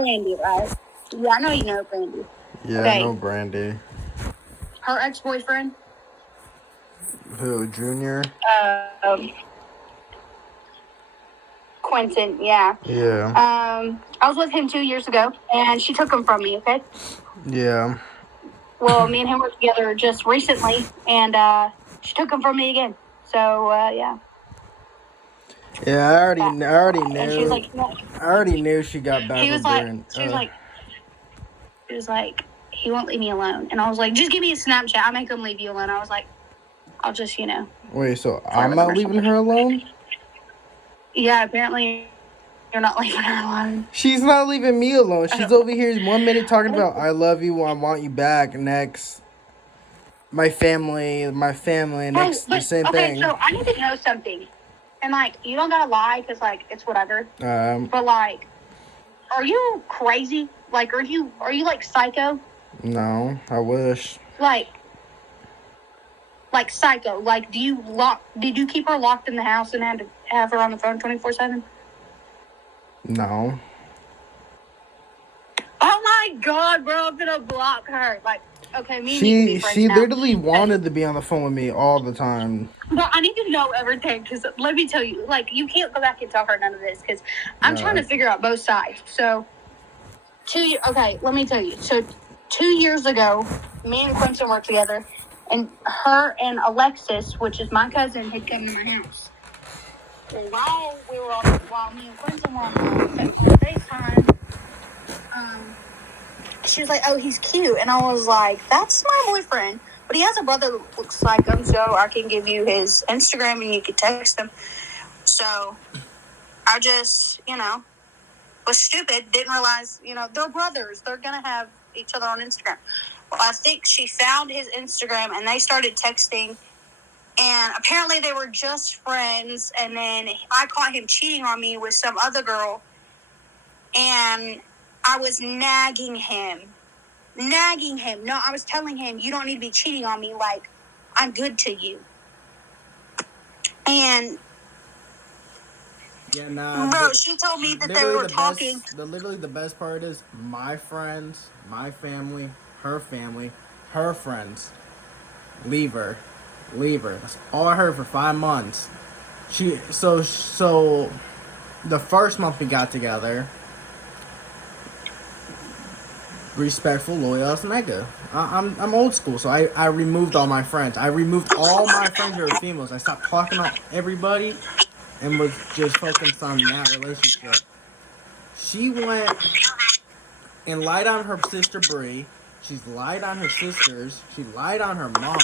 Brandy, right? Yeah, I know you know Brandy. Yeah, I Okay. know Brandy. Her ex-boyfriend? Who, Junior? Um, Quentin, yeah. Yeah. I was with him 2 years ago, and she took him from me, okay? Yeah. Well, me and him were together just recently, and she took him from me again. So, yeah. Yeah, I already knew. And she was like, no. I already knew she got back He was with like, Brand. she was like, he won't leave me alone. And I was like, just give me a Snapchat. I'll make him leave you alone. I was like, I'll just, Wait, so I'm not leaving her alone? Yeah, apparently you're not leaving her alone. She's not leaving me alone. She's over here 1 minute talking about I love you, I want you back. Next, my family. Next, the same thing. Okay, so I need to know something. And, you don't gotta lie, because, it's whatever. But, are you crazy? Are you, psycho? No, I wish. Psycho. Did you keep her locked in the house and had to have her on the phone 24/7? No. Oh my God, bro, I'm gonna block her. Okay, She literally wanted to be on the phone with me all the time. Well, I need to know everything, because let me tell you, you can't go back and tell her none of this, because I'm trying to figure out both sides. So, let me tell you. So, 2 years ago, me and Quentin worked together, and her and Alexis, which is my cousin, had come to my house. Well, while me and Quentin were on FaceTime, she was like, "Oh, he's cute," and I was like, "That's my boyfriend." But he has a brother that looks like him, so I can give you his Instagram and you can text him. So I just, was stupid. Didn't realize, they're brothers. They're going to have each other on Instagram. Well, I think she found his Instagram and they started texting. And apparently they were just friends. And then I caught him cheating on me with some other girl. And I was nagging him. No, I was telling him, you don't need to be cheating on me. I'm good to you. And yeah, nah. Bro, she told me that they were talking. Literally the best part is my friends, my family, her friends. Leave her. That's all I heard for 5 months. So the first month we got together. Respectful, loyal as nigga. I'm old school, so I removed all my friends. I removed all my friends that were females. I stopped talking to everybody and was just focused on that relationship. She went and lied on her sister Bree. She's lied on her sisters. She lied on her mom.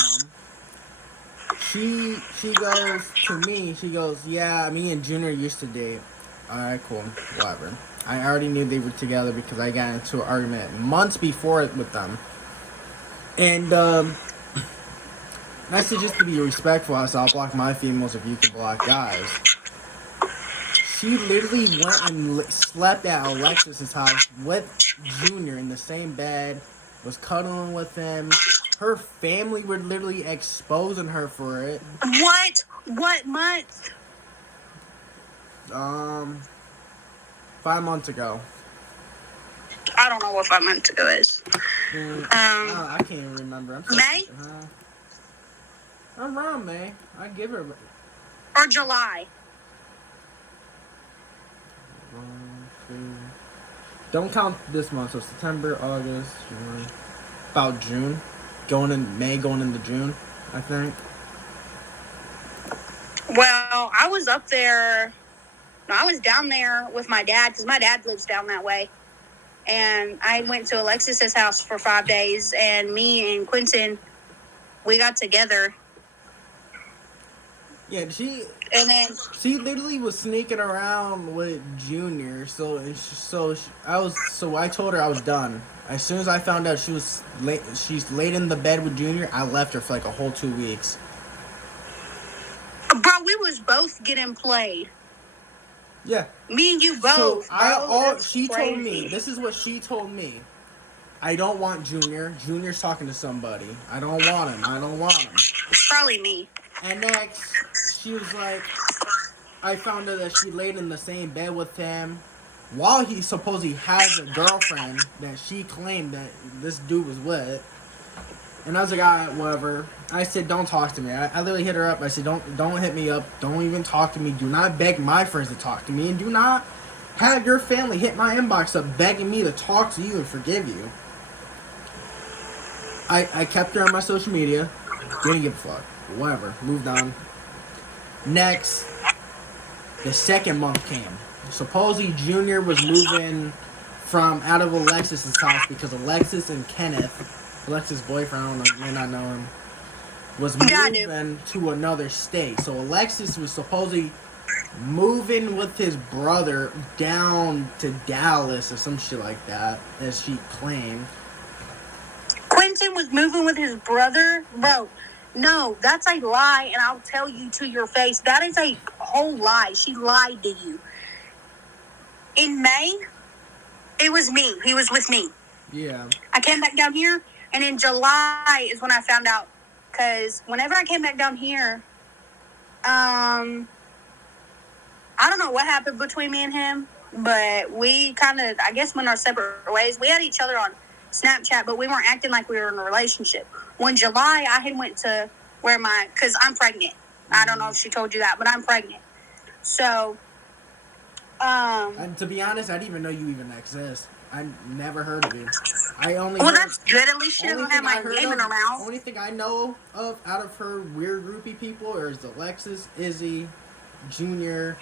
She goes to me. She goes, yeah, me and Junior used to date. All right, cool, whatever. I already knew they were together because I got into an argument months before it with them. And I said just to be respectful, I said I'll block my females if you can block guys. She literally went and slept at Alexis's house with Junior in the same bed, was cuddling with him. Her family were literally exposing her for it. What? What month? 5 months ago. I don't know what 5 months ago is. I can't even remember. May? Around May. I give her. Or July. 1, 2. Don't count this month. So September, August, July. About June. May, going into June, I think. Well, I was up there. No, I was down there with my dad because my dad lives down that way. And I went to Alexis's house for 5 days, and me and Quentin, we got together. Yeah, she literally was sneaking around with Junior. So I told her I was done. As soon as I found out she's laid in the bed with Junior, I left her for a whole 2 weeks. Bro, we was both getting played. Yeah. Me and you both. She told me, this is what she told me. I don't want Junior. Junior's talking to somebody. I don't want him. It's probably me. And next, she was like, I found out that she laid in the same bed with him. while he supposedly has a girlfriend that she claimed that this dude was with. And I was like, all right, whatever. I said, don't talk to me. I literally hit her up. I said, don't hit me up. Don't even talk to me. Do not beg my friends to talk to me. And do not have your family hit my inbox up begging me to talk to you and forgive you. I kept her on my social media. Didn't give a fuck. Whatever. Moved on. Next, the second month came. Supposedly Junior was moving from out of Alexis's house because Alexis and Kenneth, Alexis' boyfriend, I don't know, you may not know him, was moving to another state. So Alexis was supposedly moving with his brother down to Dallas or some shit like that, as she claimed. Quentin was moving with his brother? Bro, no, that's a lie, and I'll tell you to your face. That is a whole lie. She lied to you. In May, it was me. He was with me. Yeah. I came back down here, and in July is when I found out. Because whenever I came back down here, I don't know what happened between me and him, but we kind of, I guess, went our separate ways. We had each other on Snapchat, but we weren't acting like we were in a relationship. When July, I had went to where because I'm pregnant. I don't know if she told you that, but I'm pregnant. So, and to be honest, I didn't even know you even exist. I never heard of you. That's good. At least she doesn't have my name in her mouth. Only thing I know of out of her weird groupie people is Alexis, Izzy, Junior,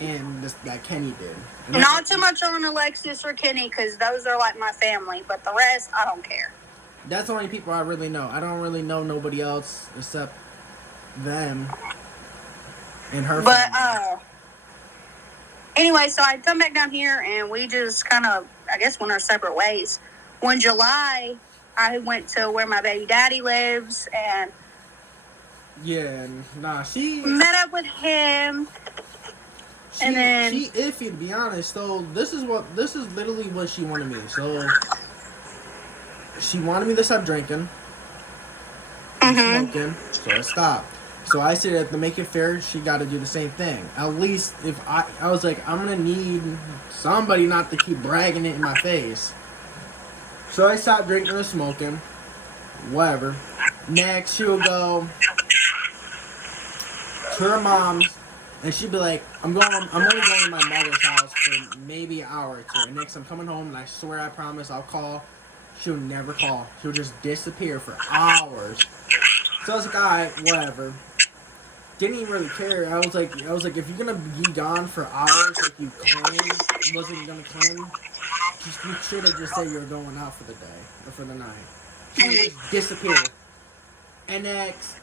and that Kenny did. And not too much on Alexis or Kenny, because those are like my family, but the rest, I don't care. That's the only people I really know. I don't really know nobody else except them and her family. Anyway, so I come back down here, and we just kind of, I guess, went our separate ways. When July, I went to where my baby daddy lives, and she met up with him. And then she iffy, to be honest. So this is literally what she wanted me. So she wanted me to stop drinking, smoking. So I stopped. So I said, to make it fair, she got to do the same thing. At least if I was like, I'm gonna need somebody not to keep bragging it in my face. So I stopped drinking and smoking. Whatever. Next, she'll go to her mom's. And she'd be like, I'm only going to my mother's house for maybe an hour or two. And next I'm coming home, and I swear, I promise, I'll call. She'll never call. She'll just disappear for hours. So I was like, alright, whatever. Didn't even really care. I was like, if you're gonna be gone for hours like you wasn't gonna claim, just make sure to just say you're going out for the day or for the night. She would just disappear. And next,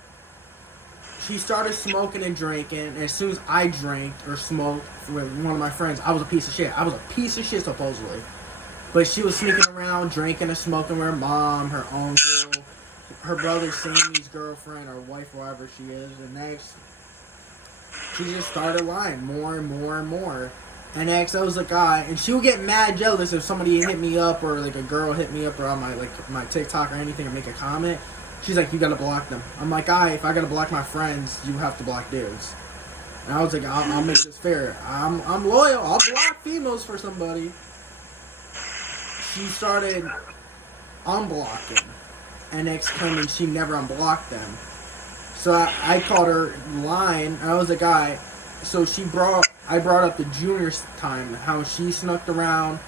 she started smoking and drinking, and as soon as I drank or smoked with one of my friends, I was a piece of shit. I was a piece of shit, supposedly. But she was sneaking around, drinking and smoking with her mom, her uncle, her brother Sammy's girlfriend or wife, whoever she is. And next, she just started lying more and more and more. And next, I was like, and she would get mad jealous if somebody hit me up, or like a girl hit me up, or on my TikTok or anything, or make a comment. She's like, you gotta block them. I'm like, if I gotta block my friends, you have to block dudes. And I was like, I'll make this fair. I'm loyal. I'll block females for somebody. She started unblocking, and next claiming she never unblocked them. So I called her lying. I was like, so I brought up the Junior's time, how she snuck around,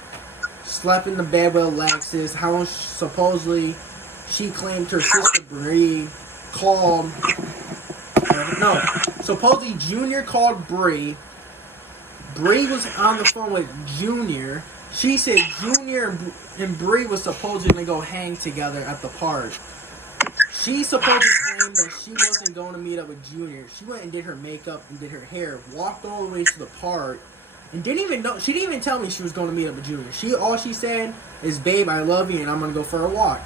slept in the bed with Alexis, how supposedly she claimed her sister Bree called. No, supposedly Junior called Bree. Bree was on the phone with Junior. She said Junior and Bree was supposedly going to go hang together at the park. She supposedly claimed that she wasn't going to meet up with Junior. She went and did her makeup and did her hair, walked all the way to the park, and didn't even know. She didn't even tell me she was going to meet up with Junior. All she said is, "Babe, I love you, and I'm going to go for a walk."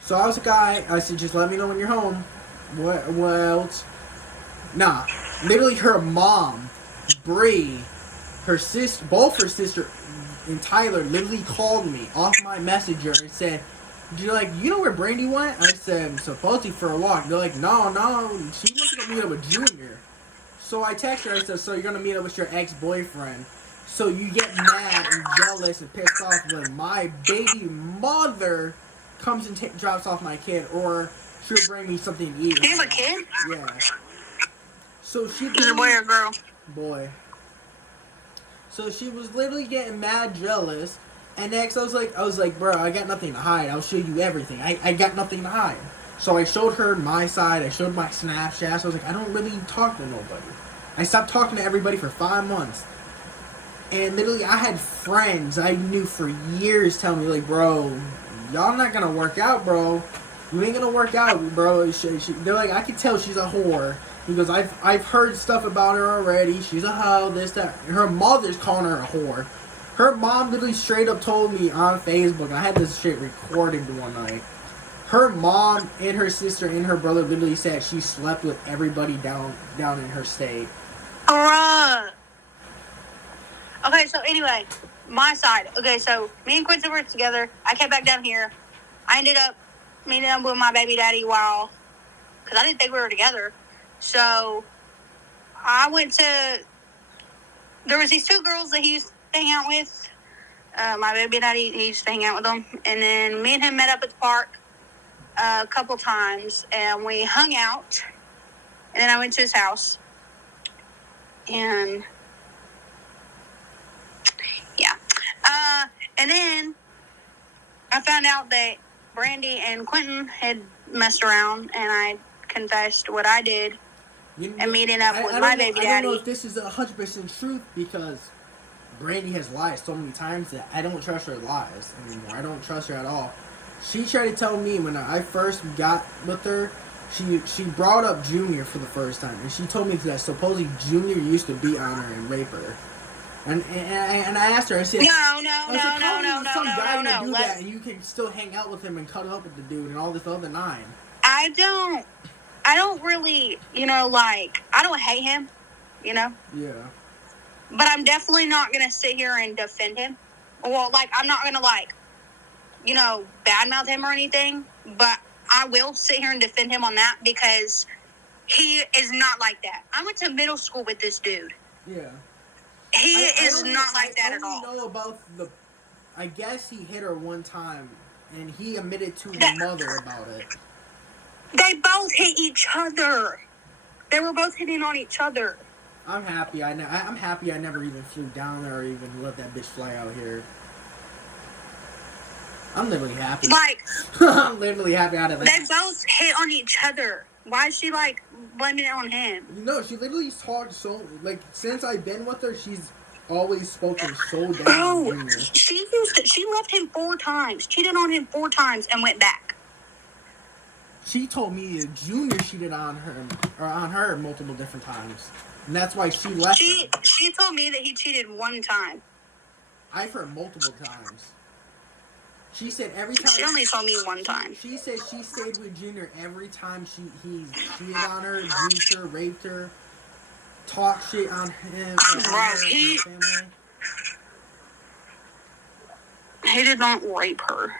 So I was like, I said, just let me know when you're home. What else? Nah. Literally her mom, Bree, her sister, both her sister and Tyler literally called me off my messenger and said, you know where Brandy went? I said, supposedly for a walk. They're like, no, she wasn't going to meet up with Junior. So I texted her, I said, so you're going to meet up with your ex-boyfriend. So you get mad and jealous and pissed off when my baby mother comes and drops off my kid, or she'll bring me something to eat. Do you have a kid? Yeah. So she Is it a boy or a girl? boy. So she was literally getting mad jealous, and next I was like, bro, I got nothing to hide. I'll show you everything. I got nothing to hide. So I showed her my side. I showed my Snapchats. I was like, I don't really talk to nobody. I stopped talking to everybody for 5 months. And literally, I had friends I knew for years tell me, like, bro, y'all not gonna work out, bro. You ain't gonna work out, bro. They're like, I can tell she's a whore. He goes, I've heard stuff about her already. She's a hoe, this, that. Her mother's calling her a whore. Her mom literally straight up told me on Facebook, I had this shit recorded one night. Her mom and her sister and her brother literally said she slept with everybody down in her state. Bruh. Okay, so anyway, my side. Okay, so me and Quincy were together. I came back down here. I ended up meeting up with my baby daddy while, because I didn't think we were together. So I went to, there was these 2 girls that he used to hang out with. My baby daddy, he used to hang out with them. And then me and him met up at the park a couple times, and we hung out. And then I went to his house. And yeah. And then I found out that Brandy and Quentin had messed around, and I confessed what I did and meeting up with my baby daddy. I don't know if this is 100% truth, because Brandy has lied so many times that I don't trust her lies anymore. I don't trust her at all. She tried to tell me when I first got with her, she brought up Junior for the first time, and she told me that supposedly Junior used to beat on her and rape her. And I asked her, I said, no. Some guy would do that, and you can still hang out with him and cuddle up with the dude and all this other 9. I don't really, I don't hate him, Yeah. But I'm definitely not going to sit here and defend him. Well, I'm not going to, badmouth him or anything, but I will sit here and defend him on that, because he is not like that. I went to middle school with this dude. Yeah. He is not like that at all. I know about I guess he hit her one time, and he admitted to the mother about it. They both hit each other. They were both hitting on each other. I'm happy. I'm happy I never even flew down there or even let that bitch fly out here. I'm literally happy. I'm literally happy out of that. They both hit on each other. Why is she blaming it on him? No, she literally talked so since I've been with her, she's always spoken so down. Bro, she left him 4 times, cheated on him 4 times, and went back. She told me Junior cheated on her multiple different times, and that's why she left him. She told me that he cheated 1 time. I've heard multiple times. She said every time. She only told me 1 time. She said she stayed with Junior every time he cheated on her, abused her, raped her, talked shit on him. He did not rape her.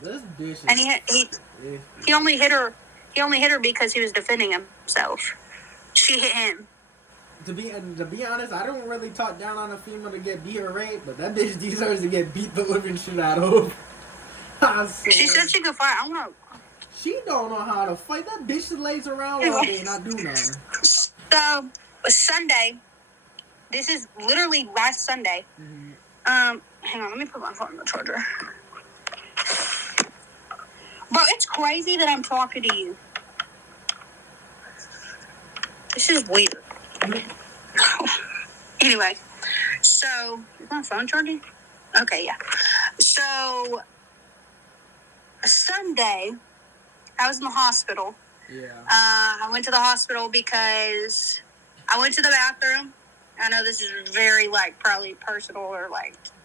This bitch is, and he only hit her. He only hit her because he was defending himself. She hit him. To be honest, I don't really talk down on a female to get beat or raped, but that bitch deserves to get beat the living shit out of. She said she could fight. I don't know. She don't know how to fight. That bitch lays around all day and not do nothing. So Sunday, this is literally last Sunday. Mm-hmm. Hang on, let me put my phone on the charger. Bro, it's crazy that I'm talking to you. This is weird. Anyway, so is my phone charging? Okay, yeah. So Sunday, I was in the hospital. Yeah. I went to the hospital because I went to the bathroom. I know this is very probably personal or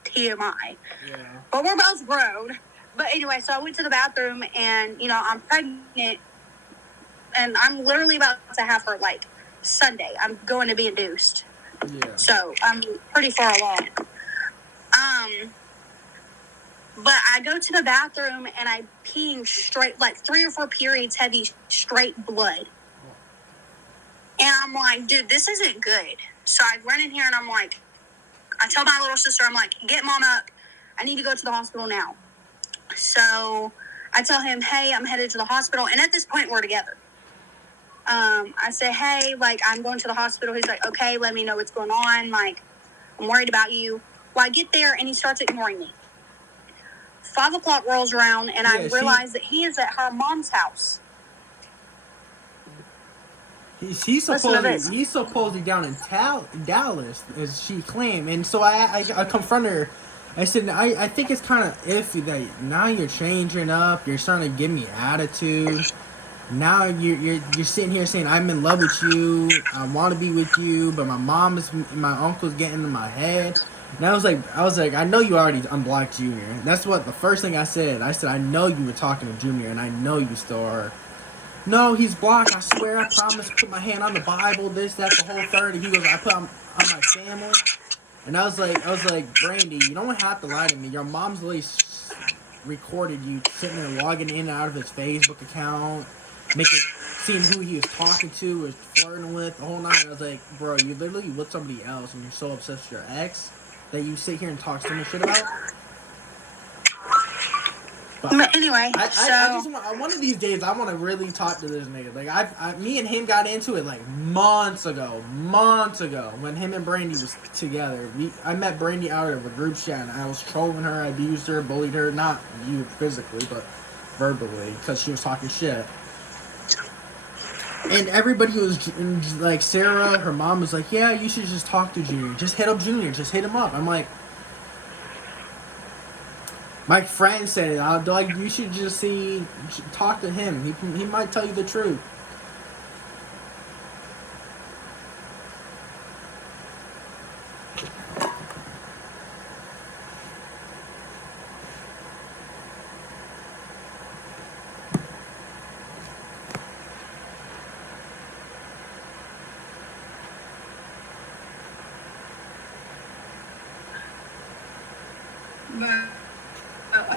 TMI. Yeah. But we're both grown. But anyway, so I went to the bathroom and I'm pregnant, and I'm literally about to have her Sunday. I'm going to be induced. Yeah. So I'm pretty far along. But I go to the bathroom and I'm peeing straight, 3 or 4 periods heavy, straight blood. And I'm like, dude, this isn't good. So I run in here and I'm like, I tell my little sister, I'm like, get mom up. I need to go to the hospital now. So I tell him, hey, I'm headed to the hospital. And at this point, we're together. I say, hey, like, I'm going to the hospital. He's like, okay, let me know what's going on. Like, I'm worried about you. Well, I get there, and he starts ignoring me. 5 o'clock rolls around, and I realize that he is at her mom's house. He's supposedly down in Dallas, as she claimed. And so I confronted her. I said, I think it's kind of iffy that now you're changing up. You're starting to give me attitude. Now you're sitting here saying I'm in love with you. I want to be with you, but my uncle's getting in my head. And I was like, I know you already unblocked Junior. That's what the first thing I said. I said I know you were talking to Junior, and I know you still are. No, he's blocked. I swear, I promise. Put my hand on the Bible. This, that, the whole third. And he goes, I put on my family. And I was like, Brandy, you don't have to lie to me. Your mom's literally recorded you sitting there logging in and out of his Facebook account, seeing who he was talking to or flirting with the whole night. I was like, bro, you literally with somebody else, and you're so obsessed with your ex that you sit here and talk so much shit about. But anyway, one of these days I want to really talk to this nigga. Like me and him got into it like months ago, when him and Brandy was together. I met Brandy out of a group chat, and I was trolling her, I abused her, bullied her, not you physically, but verbally, because she was talking shit. And everybody was like, Sarah, her mom was like, yeah, you should just talk to Junior, just hit up Junior, just hit him up. I'm like, my friend said it. I was like, you should just talk to him. He might tell you the truth. but